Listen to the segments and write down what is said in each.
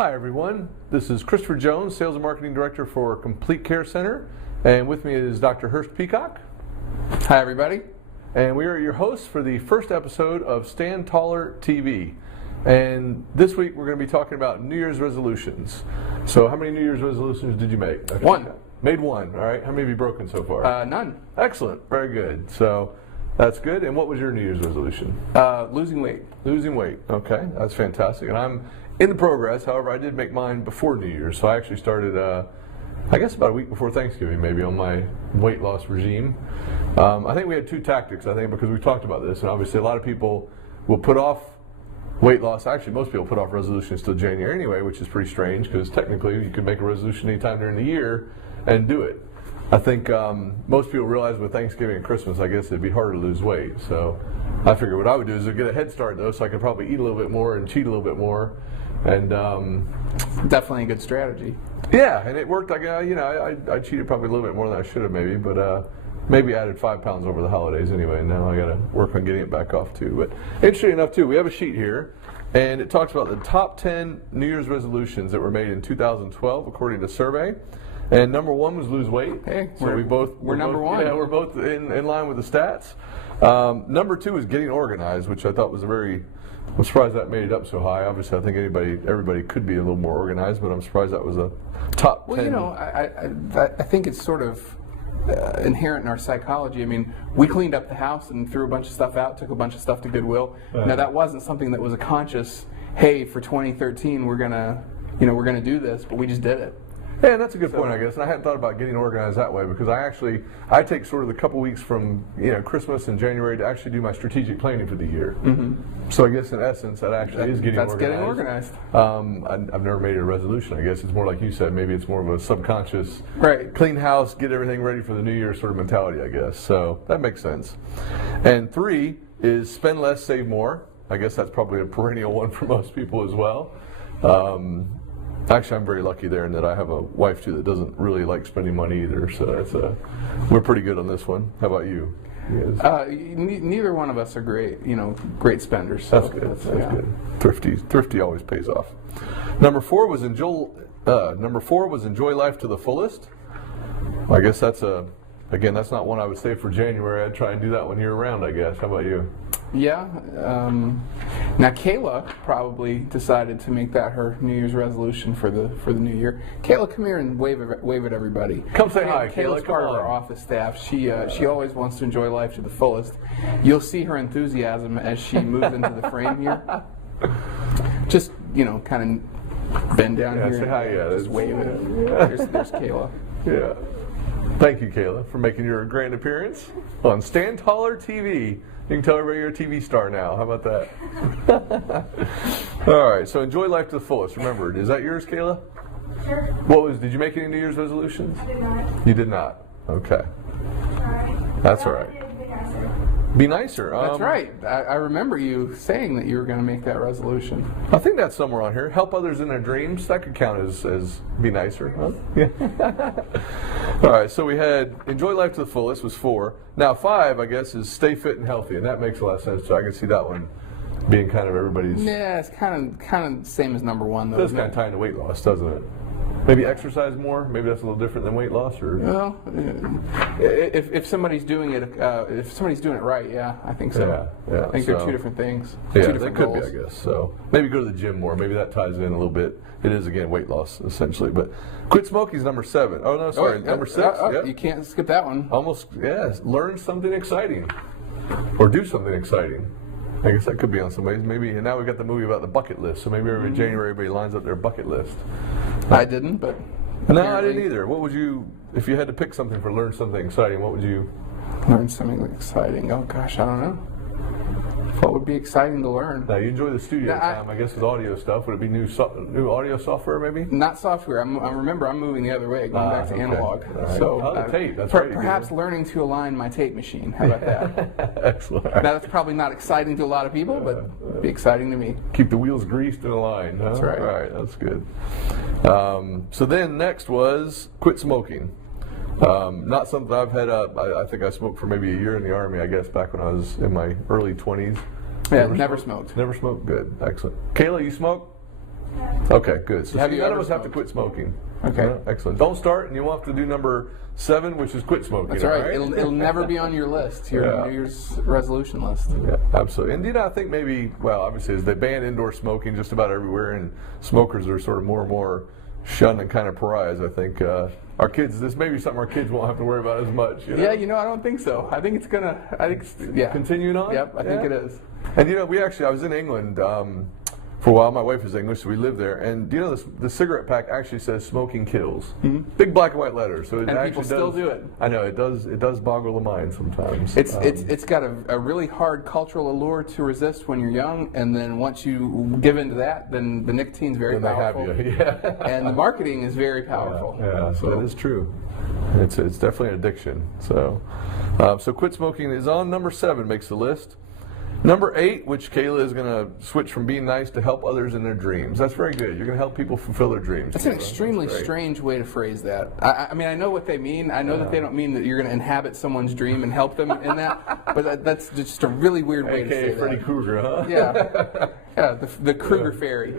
Hi everyone, this is Christopher Jones, Sales and Marketing Director for Complete Care Center, and with me is Dr. Hurst Peacock. Hi everybody. And we are your hosts for the first episode of Stand Taller TV. And this week we're going to be talking about New Year's resolutions. So how many New Year's resolutions did you make? One. Made one, all right. How many have you broken so far? None. Excellent, very good. So that's good. And what was your New Year's resolution? Losing weight. Losing weight, okay, that's fantastic. And I'm in the progress. However, I did make mine before New Year's, so I actually started, I guess about a week before Thanksgiving, maybe, on my weight loss regime. I think we had two tactics, because we talked about this, and obviously a lot of people will put off weight loss. Actually, most people put off resolutions till January anyway, which is pretty strange, because technically you could make a resolution anytime during the year and do it. I think most people realize with Thanksgiving and Christmas, I guess it'd be harder to lose weight. So I figured what I would do is get a head start, though, so I could probably eat a little bit more and cheat a little bit more. And definitely a good strategy. Yeah, and it worked. I cheated probably a little bit more than I should have, maybe, but maybe added 5 pounds over the holidays anyway. And now I got to work on getting it back off too. But interesting enough, too, we have a sheet here, and it talks about the top 10 New Year's resolutions that were made in 2012, according to survey. And number one was lose weight. Hey, so we're number one. Yeah, we're both in line with the stats. Number two is getting organized, which I thought was I'm surprised that made it up so high. Obviously, I think everybody could be a little more organized, but I'm surprised that was a top 10. Well, I think it's sort of inherent in our psychology. I mean, we cleaned up the house and threw a bunch of stuff out, took a bunch of stuff to Goodwill. Now, that wasn't something that was a conscious, hey, for 2013, we're gonna do this, but we just did it. Yeah, and that's a good point, I guess. And I hadn't thought about getting organized that way, because I take sort of the couple weeks from Christmas and January to actually do my strategic planning for the year. Mm-hmm. So I guess in essence that actually is getting organized. That's getting organized. I've never made it a resolution. I guess it's more like you said. Maybe it's more of a subconscious, right? Clean house, get everything ready for the new year sort of mentality, I guess. So that makes sense. And 3 is spend less, save more. I guess that's probably a perennial one for most people as well. Actually, I'm very lucky there in that I have a wife too that doesn't really like spending money either. So we're pretty good on this one. How about you? Neither one of us are great spenders. So that's good. That's good. Thrifty always pays off. Number four was enjoy life to the fullest. I guess that's not one I would say for January. I'd try and do that one year round, I guess. How about you? Yeah. Now Kayla probably decided to make that her New Year's resolution for the new year. Kayla, come here and wave at everybody. Come say hi, Kayla's part of our office staff. She always wants to enjoy life to the fullest. You'll see her enthusiasm as she moves into the frame here. Just kind of bend down here. Say hi. Yeah, just wave it. There's Kayla. Yeah. Thank you, Kayla, for making your grand appearance on Stand Taller TV. You can tell everybody you're a TV star now. How about that? All right, so enjoy life to the fullest. Remember, is that yours, Kayla? Sure. Did you make any New Year's resolutions? I did not. You did not? Okay. Sorry. That's all right. Be nicer. That's right. I remember you saying that you were going to make that resolution. I think that's somewhere on here. Help others in their dreams. That could count as be nicer. Huh? Yeah. All right, so we had enjoy life to the fullest was 4. Now 5, I guess, is stay fit and healthy, and that makes a lot of sense. So I can see that one being kind of everybody's. Yeah, it's kind of the same as number 1, though. That's kind of tied to weight loss, doesn't it? Maybe exercise more. Maybe that's a little different than weight loss, or well, if somebody's doing it, right, yeah, I think so. Yeah. I think they're two different things. Yeah, two different could goals. be, I guess. So maybe go to the gym more. Maybe that ties in a little bit. It is again weight loss essentially, but quit smoking is number 7. Oh no, sorry, number 6. Yep. You can't skip that one. Almost, yes. Learn something exciting, or do something exciting. I guess that could be on somebody's. Maybe, and now we've got the movie about the bucket list. So maybe every January everybody lines up their bucket list. I didn't, but no, I didn't either. What would you, if you had to pick something for learn something exciting? What would you learn something exciting? Oh gosh, I don't know. What would be exciting to learn? Now, you enjoy the studio time, I guess, with audio stuff. Would it be new audio software, maybe? Not software. I'm moving the other way, going back to analog. Right. So tape. That's perhaps learning to align my tape machine. How about that? Excellent. Now, that's probably not exciting to a lot of people, but it'd be exciting to me. Keep the wheels greased and aligned. Huh? That's right. All right, that's good. So then next was quit smoking. Not something I've had. I think I smoked for maybe a year in the Army, I guess, back when I was in my early 20s. Yeah, never smoked. Never smoked? Good. Excellent. Kayla, you smoke? Okay, good. So Have you none of ever us have to smoked? quit smoking. Okay. Yeah, excellent. Don't start, and you won't have to do number 7, which is quit smoking. That's right. all It'll never be on your list, your New Year's resolution list. Yeah, absolutely. And I think maybe, well, obviously, as they ban indoor smoking just about everywhere, and smokers are sort of more and more shunned and kind of pariahs, I think our kids, this may be something our kids won't have to worry about as much. You know? Yeah, I don't think so. I think it's Continuing on? Yep, I think it is. And I was in England for a while. My wife is English, so we lived there. And the cigarette pack actually says "smoking kills." Mm-hmm. Big black and white letters. So it and actually people still do it. I know it does. It does boggle the mind sometimes. It's got a really hard cultural allure to resist when you're young, and then once you give into that, then the nicotine's very powerful. They have you. Yeah. And the marketing is very powerful. Yeah, so that is true. It's definitely an addiction. So quit smoking is on number 7, makes the list. Number 8, which Kayla is going to switch from being nice to help others in their dreams. That's very good. You're going to help people fulfill their dreams. That's an extremely strange way to phrase that. I mean, I know what they mean. I know that they don't mean that you're going to inhabit someone's dream and help them in that. But that's just a really weird way to say Freddy that. Krueger, huh? Yeah, the Krueger fairy.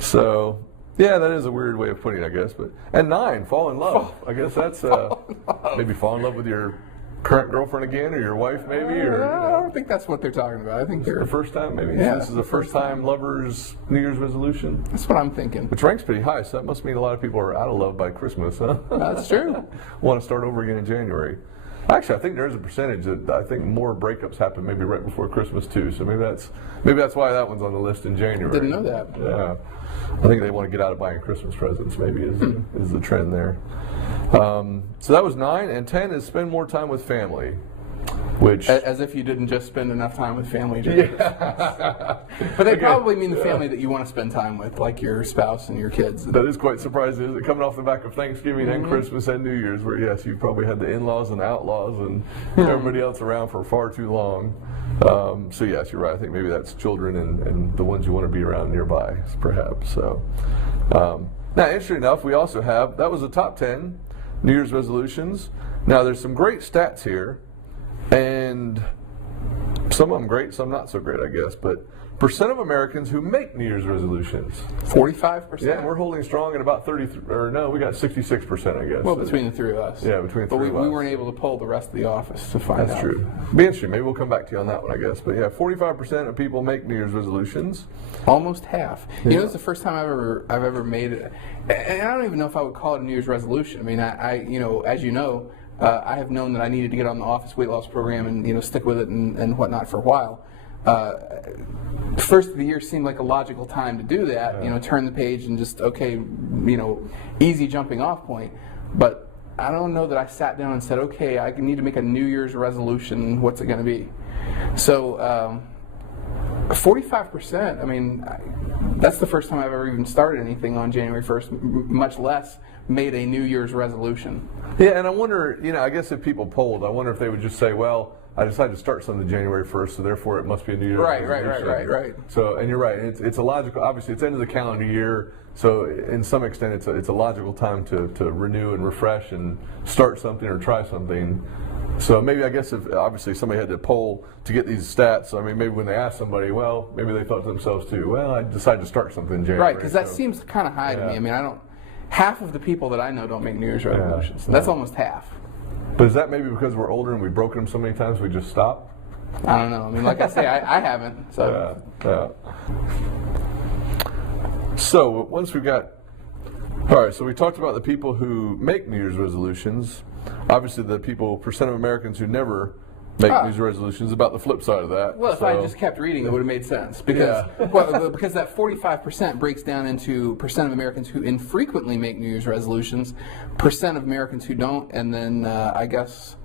So, yeah, that is a weird way of putting it, I guess. And 9, fall in love. I guess that's maybe fall in love with your current girlfriend again, or your wife, maybe, or I don't think that's what they're talking about. I think they're the first time, maybe. Yeah, So this is the first time lovers' New Year's resolution, That's what I'm thinking. which ranks pretty high. So that must mean a lot of people are out of love by Christmas, huh? That's true. Want to start over again in January. Actually, I think there is a percentage that I think more breakups happen maybe right before Christmas too. So maybe that's why that one's on the list in January. Didn't know that. Yeah, I think they want to get out of buying Christmas presents. Maybe is the trend there. So that was 9, and 10 is spend more time with family. Which, as if you didn't just spend enough time with family during Christmas. But they probably mean the family that you want to spend time with, like your spouse and your kids. That is quite surprising, isn't it? Coming off the back of Thanksgiving and Christmas and New Year's, where yes, you've probably had the in-laws and outlaws and everybody else around for far too long. So yes, you're right. I think maybe that's children and the ones you want to be around nearby, perhaps. So now, interesting enough, we also have, that was the top 10 New Year's resolutions. Now there's some great stats here. And some of them great, some not so great, I guess. But percent of Americans who make New Year's resolutions. 45%? Yeah, we're holding strong at about 33, or no, we got 66%, I guess. Well, between the three of us. Yeah, between the three of us. But we weren't able to poll the rest of the office to find out. That's true. Be interesting. Maybe we'll come back to you on that one, I guess. But yeah, 45% of people make New Year's resolutions. Almost half. Yeah. You know, it's the first time I've ever made it. And I don't even know if I would call it a New Year's resolution. I mean, as you know, I have known that I needed to get on the office weight loss program and stick with it and whatnot for a while. First of the year seemed like a logical time to do that. Turn the page and just easy jumping off point. But I don't know that I sat down and said, okay, I need to make a New Year's resolution. What's it going to be? So 45%. I mean, that's the first time I've ever even started anything on January 1st, much less made a New Year's resolution. Yeah, and I wonder, I guess if people polled, I wonder if they would just say, well, I decided to start something January 1st, so therefore it must be a New Year's resolution. Right. So, and you're right, it's a logical, obviously it's end of the calendar year, so in some extent it's a logical time to renew and refresh and start something or try something. So maybe, I guess, if obviously somebody had to poll to get these stats, so I mean, maybe when they asked somebody, well, maybe they thought to themselves too, well, I decided to start something in January. Right, because that seems kind of high to me. I mean, half of the people that I know don't make New Year's resolutions. That's almost half. But is that maybe because we're older and we've broken them so many times we just stop? I don't know. I mean, like I say, I haven't. So. Yeah. So once we got, all right, so we talked about the people who make New Year's resolutions. Obviously the percent of Americans who never make New Year's resolutions, about the flip side of that. Well, if I just kept reading, it would have made sense. Because because that 45% breaks down into percent of Americans who infrequently make New Year's resolutions, percent of Americans who don't, and then I guess...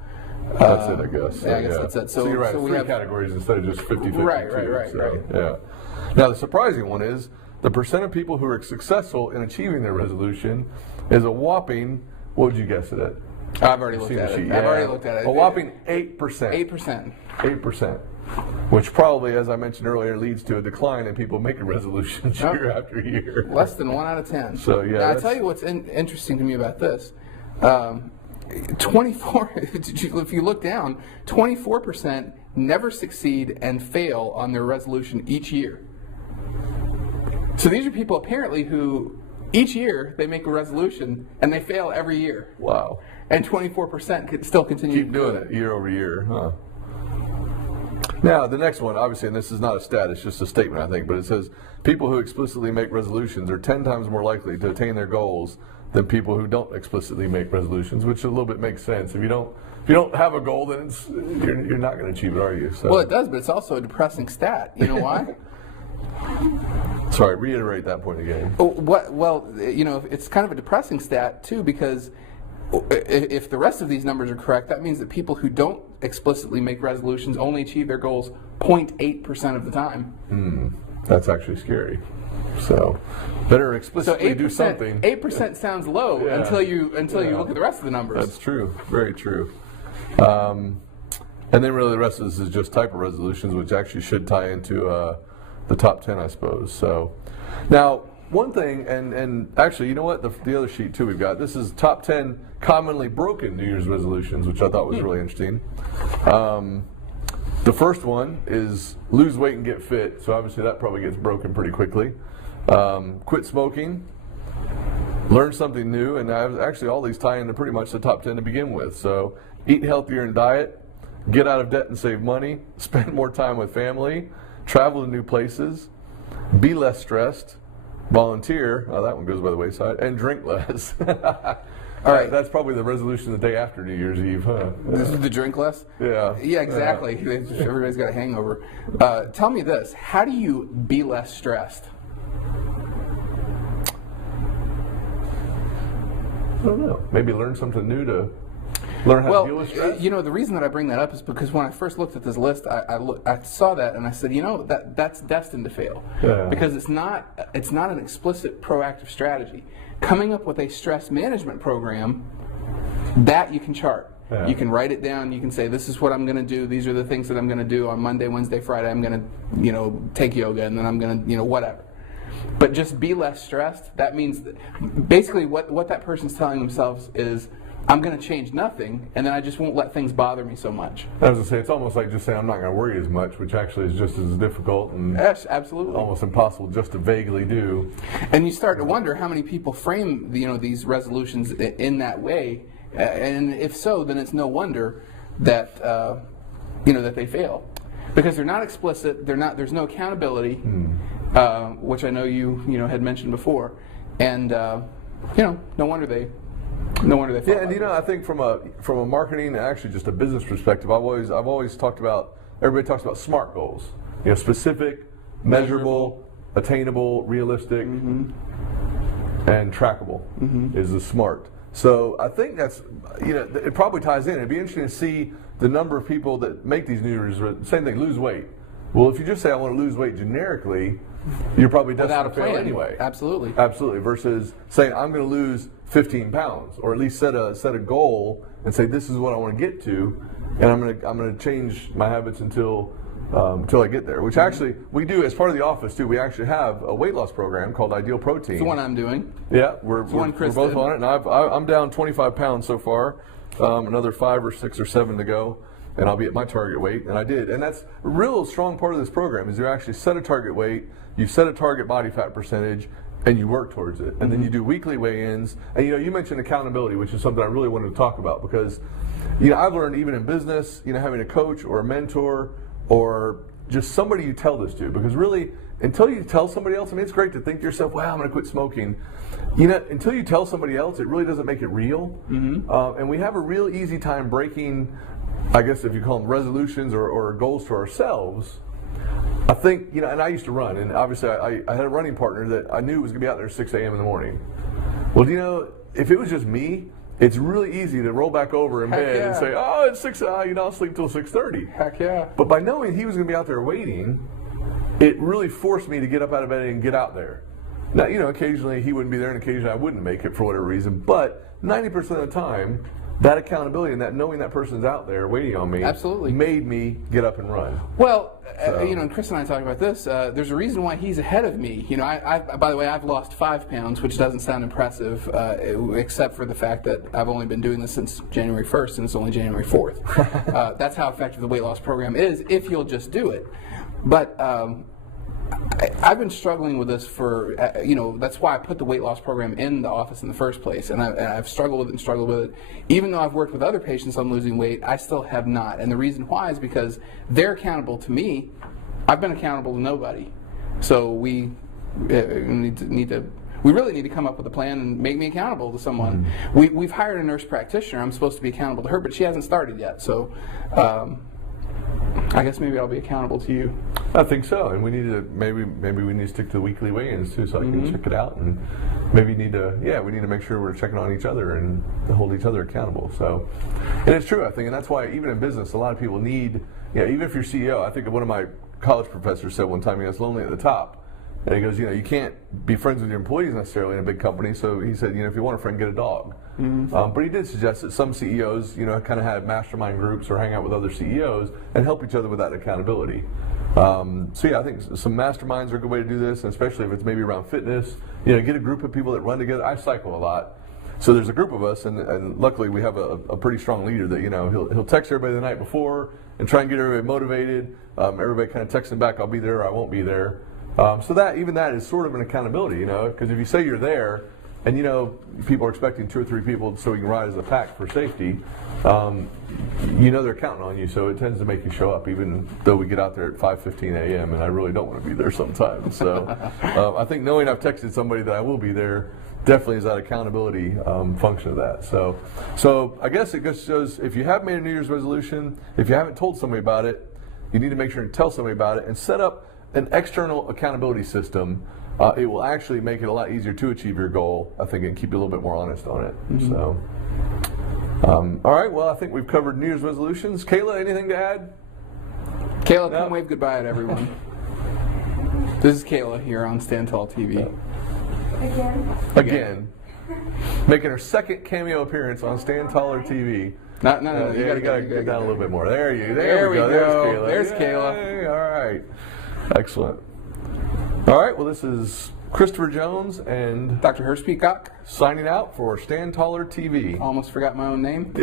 that's it, I guess. Yeah, I guess that's it. So you're right, so we three have categories instead of just 50-50. Right. Yeah. Now, the surprising one is the percent of people who are successful in achieving their resolution is a whopping, what would you guess it at? I've already looked at it. I've already looked at it. A whopping 8%. 8%. 8%. Which probably, as I mentioned earlier, leads to a decline in people making resolutions year after year. Less than 1 out of 10. So, yeah. Now, I'll tell you what's interesting to me about this. 24, if you look down, 24% never succeed and fail on their resolution each year. So these are people apparently who each year they make a resolution and they fail every year. Wow. And 24% could still continue Keep doing it year over year, huh? Now, the next one, obviously, and this is not a stat, it's just a statement, I think, but it says people who explicitly make resolutions are 10 times more likely to attain their goals than people who don't explicitly make resolutions, which a little bit makes sense. If you don't have a goal, then you're not going to achieve it, are you? So. Well, it does, but it's also a depressing stat. You know why? Sorry, reiterate that point again. Well, it's kind of a depressing stat, too, because if the rest of these numbers are correct, that means that people who don't explicitly make resolutions only achieve their goals 0.8% of the time. That's actually scary. So better explicitly do something. 8% sounds low until you look at the rest of the numbers. That's true. Very true. And then really the rest of this is just type of resolutions, which actually should tie into the top 10, I suppose. So now, one thing, and actually, you know what? The other sheet, too, we've got. This is top 10 commonly broken New Year's resolutions, which I thought was really interesting. The first one is lose weight and get fit. So obviously that probably gets broken pretty quickly. Quit smoking. Learn something new. And actually all these tie into pretty much the top 10 to begin with. So eat healthier and diet. Get out of debt and save money. Spend more time with family. Travel to new places. Be less stressed. Volunteer, that one goes by the wayside, and drink less. All right, that's probably the resolution the day after New Year's Eve, huh? This is the drink less? Yeah. Yeah, exactly. Everybody's got a hangover. Tell me this, how do you be less stressed? I don't know. Maybe learn something new to learn how to deal with stress? The reason that I bring that up is because when I first looked at this list, I saw that and I said, that's destined to fail. Yeah. Because it's not an explicit proactive strategy. Coming up with a stress management program, that you can chart. Yeah. You can write it down. You can say, this is what I'm going to do. These are the things that I'm going to do on Monday, Wednesday, Friday. I'm going to, take yoga, and then I'm going to, whatever. But just be less stressed. That means basically what that person's telling themselves is, I'm going to change nothing, and then I just won't let things bother me so much. I was going to say, it's almost like just saying I'm not going to worry as much, which actually is just as difficult and yes, absolutely, almost impossible just to vaguely do. And you start to wonder how many people frame these resolutions in that way, and if so, then it's no wonder that that they fail, because they're not explicit. There's no accountability, which I know you had mentioned before, and no wonder they. Yeah, and I think from a marketing and actually just a business perspective, I've always talked about, everybody talks about SMART goals. Specific, measurable, attainable, realistic, and trackable is the SMART. So I think that's, it probably ties in. It'd be interesting to see the number of people that make these New Year's, same thing, lose weight. Well, if you just say I want to lose weight generically, you're probably destined to fail anyway. Absolutely. Absolutely. Versus saying I'm going to lose 15 pounds, or at least set a goal and say this is what I want to get to, and I'm going to change my habits until I get there. Which actually we do as part of the office too. We actually have a weight loss program called Ideal Protein. It's the one I'm doing. Yeah, we're both on it, and I'm down 25 pounds so far. Another 5 or 6 or 7 to go. And I'll be at my target weight, and I did. And that's a real strong part of this program is you actually set a target weight, you set a target body fat percentage, and you work towards it. And then you do weekly weigh-ins. And you mentioned accountability, which is something I really wanted to talk about because I've learned even in business, having a coach or a mentor or just somebody you tell this to, because really until you tell somebody else, it's great to think to yourself, wow, I'm going to quit smoking. Until you tell somebody else, it really doesn't make it real. And we have a real easy time breaking, I guess if you call them resolutions or goals to ourselves. I think, and I used to run, and obviously I had a running partner that I knew was going to be out there at 6 a.m. in the morning. Well, if it was just me, it's really easy to roll back over in bed and say, oh, it's 6, I'll sleep till 6:30. Heck yeah. But by knowing he was going to be out there waiting, it really forced me to get up out of bed and get out there. Now, occasionally he wouldn't be there and occasionally I wouldn't make it for whatever reason, but 90% of the time, that accountability and that knowing that person's out there waiting on me absolutely made me get up and run. Well, and Chris and I talked about this. There's a reason why he's ahead of me. I by the way, I've lost 5 pounds, which doesn't sound impressive, except for the fact that I've only been doing this since January 1st, and it's only January 4th. That's how effective the weight loss program is if you'll just do it. But I've been struggling with this for, that's why I put the weight loss program in the office in the first place. And I've struggled with it and struggled with it. Even though I've worked with other patients on losing weight, I still have not. And the reason why is because they're accountable to me. I've been accountable to nobody. So we really need to come up with a plan and make me accountable to someone. We've hired a nurse practitioner. I'm supposed to be accountable to her, but she hasn't started yet. So I guess maybe I'll be accountable to you. I think so, and we need to maybe we need to stick to the weekly weigh-ins too, so I can check it out, and maybe we need to make sure we're checking on each other and hold each other accountable. So, and it's true, I think, and that's why even in business, a lot of people need, even if you're CEO. I think one of my college professors said one time, it's lonely at the top, and he goes, you can't be friends with your employees necessarily in a big company. So he said, if you want a friend, get a dog. But he did suggest that some CEOs, kind of have mastermind groups or hang out with other CEOs and help each other with that accountability. I think some masterminds are a good way to do this, and especially if it's maybe around fitness. Get a group of people that run together. I cycle a lot, so there's a group of us, and luckily we have a pretty strong leader that he'll text everybody the night before and try and get everybody motivated. Everybody kind of texting back, I'll be there, or I won't be there. So that is sort of an accountability, because if you say you're there, and people are expecting 2 or 3 people so we can ride as a pack for safety, they're counting on you, so it tends to make you show up, even though we get out there at 5:15 a.m. and I really don't want to be there sometimes. So I think knowing I've texted somebody that I will be there definitely is that accountability function of that. So I guess it just shows, if you have made a New Year's resolution, if you haven't told somebody about it, you need to make sure to tell somebody about it and set up an external accountability system. It will actually make it a lot easier to achieve your goal, I think, and keep you a little bit more honest on it. So, all right, well, I think we've covered New Year's resolutions. Kayla, anything to add? Kayla, come wave goodbye to everyone. This is Kayla here on Stand Tall TV. Again. Making her second cameo appearance on Stand Taller TV. No, you gotta get down a little bit more. There we go. There's Kayla. Yay, all right. Excellent. All right, well, this is Christopher Jones and Dr. Hurst Peacock signing out for Stand Taller TV. Almost forgot my own name.